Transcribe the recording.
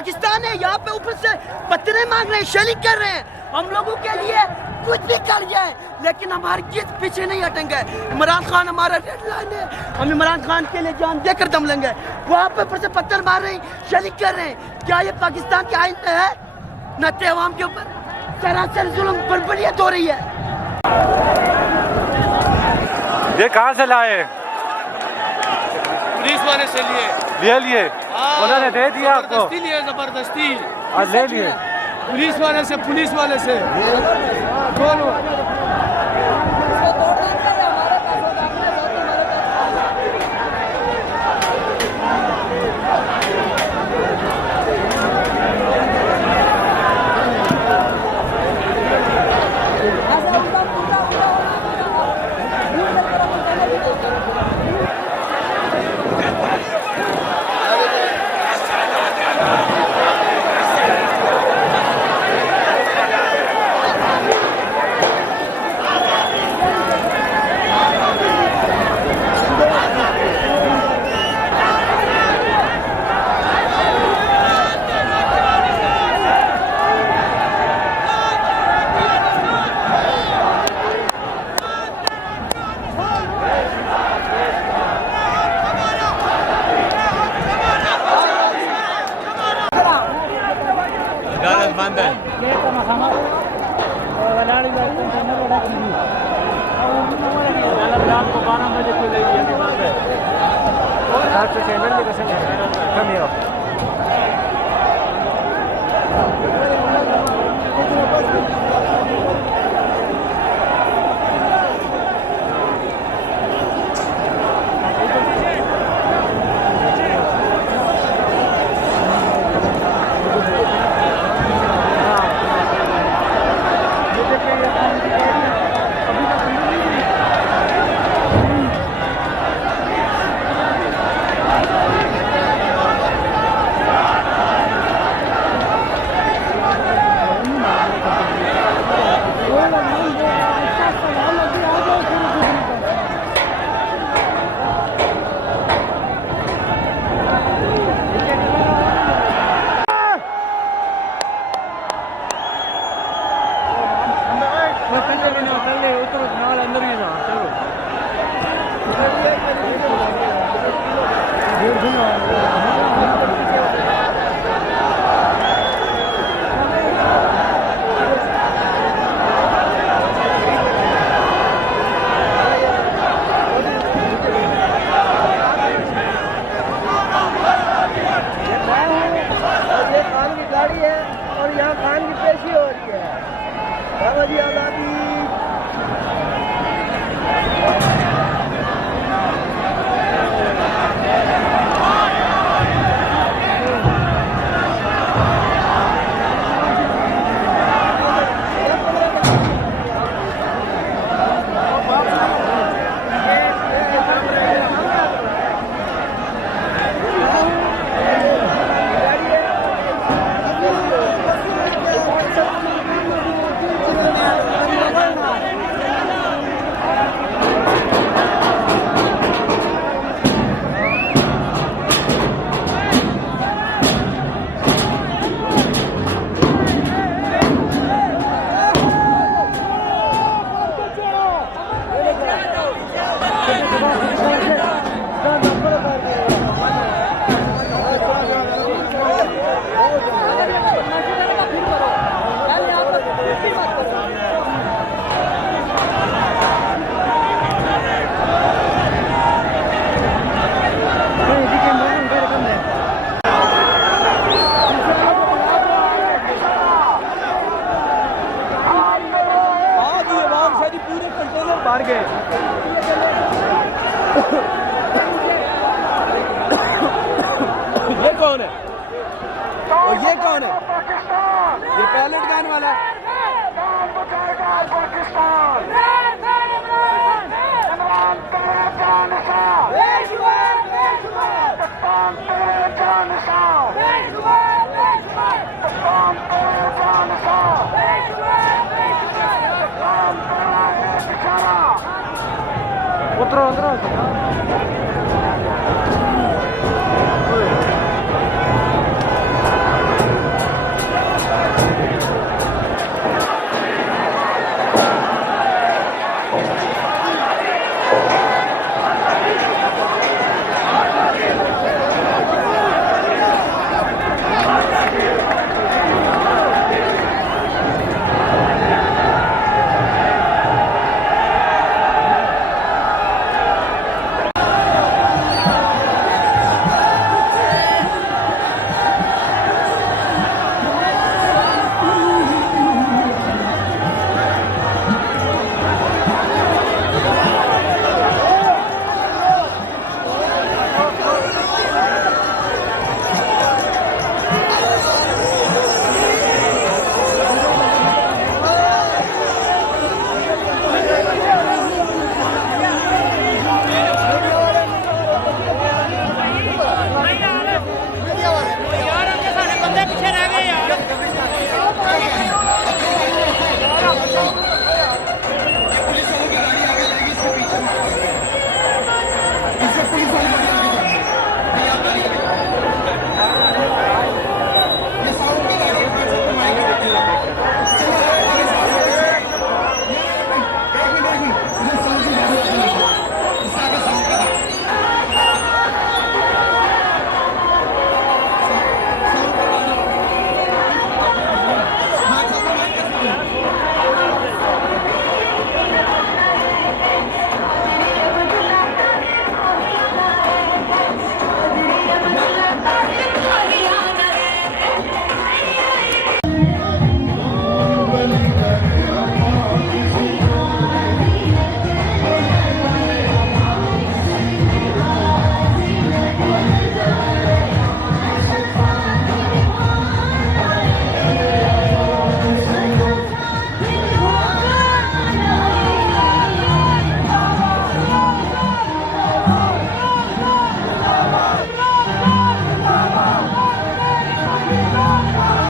पाकिस्तान है, यहाँ पे ऊपर से पत्थरें मांग रहे हैं, शेलिंग कर रहे हैं। हम लोगों के लिए कुछ भी कर जाए, लेकिन हमारी किस पीछे नहीं हटेंगे। इमरान खान हमारा रेड लाइन है, हम इमरान खान के लिए जान देकर दम लेंगे। वहाँ पे ऊपर से पत्थर मार रहे हैं, शेलिंग कर रहे हैं। क्या ये पाकिस्तान के आइन में है? न तेवाम के ऊपर सरासर जुल्म बर्बरियत हो रही है। ये कहाँ से लाए? पुलिस वाले से लिए उन्होंने दे दिया आपको? जबरदस्ती लिए, जबरदस्ती आज ले लिए पुलिस वाले से दोनों। ये कौन है? और ये कौन है? ये पैलेट गन वाला।